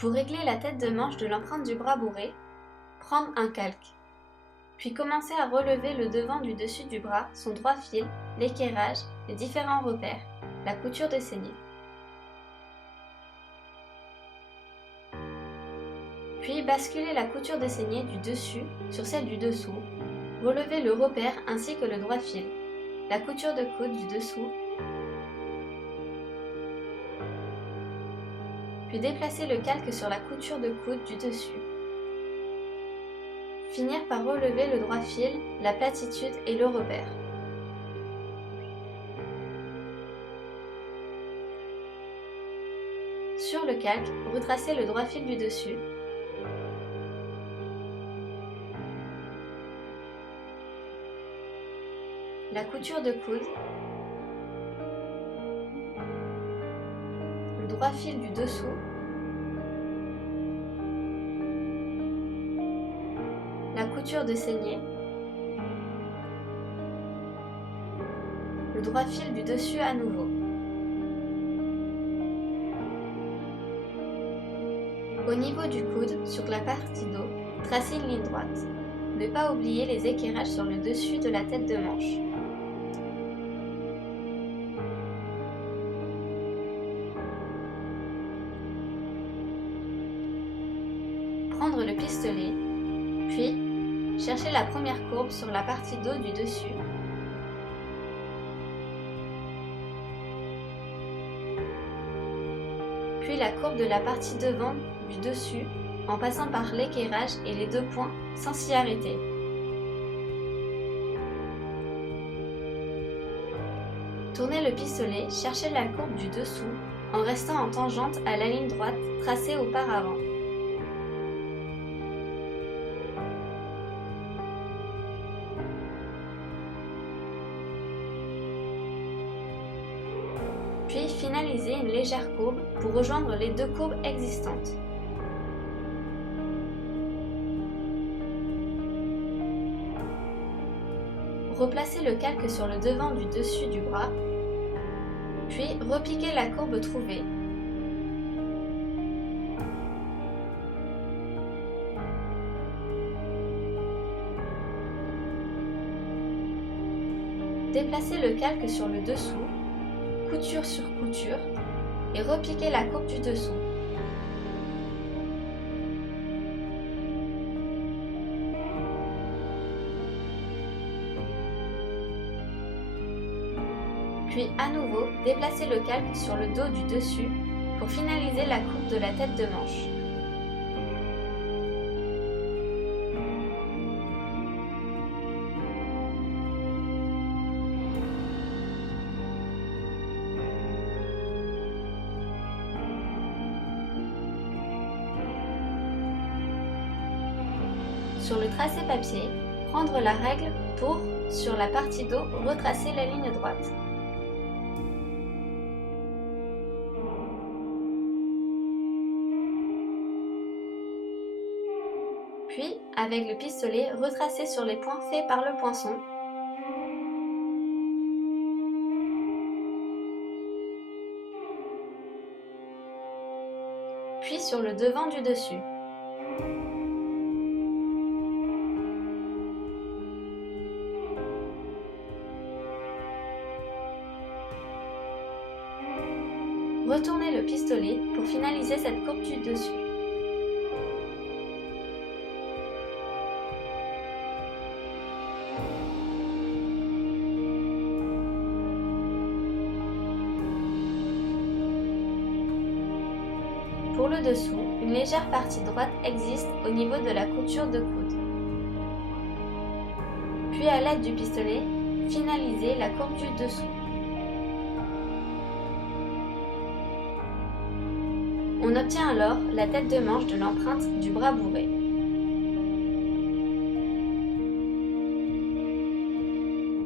Pour régler la tête de manche de l'empreinte du bras bourré, prendre un calque. Puis commencer à relever le devant du dessus du bras, son droit fil, l'équerrage, les différents repères, la couture de saignée. Puis basculer la couture de saignée du dessus sur celle du dessous, relever le repère ainsi que le droit fil, la couture de coude du dessous, puis déplacer le calque sur la couture de coude du dessus. Finir par relever le droit fil, la platitude et le repère. Sur le calque, retracez le droit fil du dessus. La couture de coude. Le droit fil du dessous. La couture de saignée, le droit fil du dessus à nouveau. Au niveau du coude, sur la partie dos, tracez une ligne droite. Ne pas oublier les équerrages sur le dessus de la tête de manche. Prendre le pistolet, puis cherchez la première courbe sur la partie dos du dessus. Puis la courbe de la partie devant du dessus en passant par l'équerrage et les deux points sans s'y arrêter. Tournez le pistolet, cherchez la courbe du dessous en restant en tangente à la ligne droite tracée auparavant. Puis finalisez une légère courbe pour rejoindre les deux courbes existantes. Replacez le calque sur le devant du dessus du bras, puis repiquez la courbe trouvée. Déplacez le calque sur le dessous, couture sur couture, et repiquez la courbe du dessous. Puis à nouveau, déplacez le calque sur le dos du dessus pour finaliser la coupe de la tête de manche. Sur le tracé papier, prendre la règle pour, sur la partie dos, retracer la ligne droite. Puis, avec le pistolet, retracer sur les points faits par le poinçon. Puis sur le devant du dessus. Retournez le pistolet pour finaliser cette courbe du dessus. Pour le dessous, une légère partie droite existe au niveau de la couture de coude. Puis à l'aide du pistolet, finalisez la courbe du dessous. On obtient alors la tête de manche de l'empreinte du bras bourré.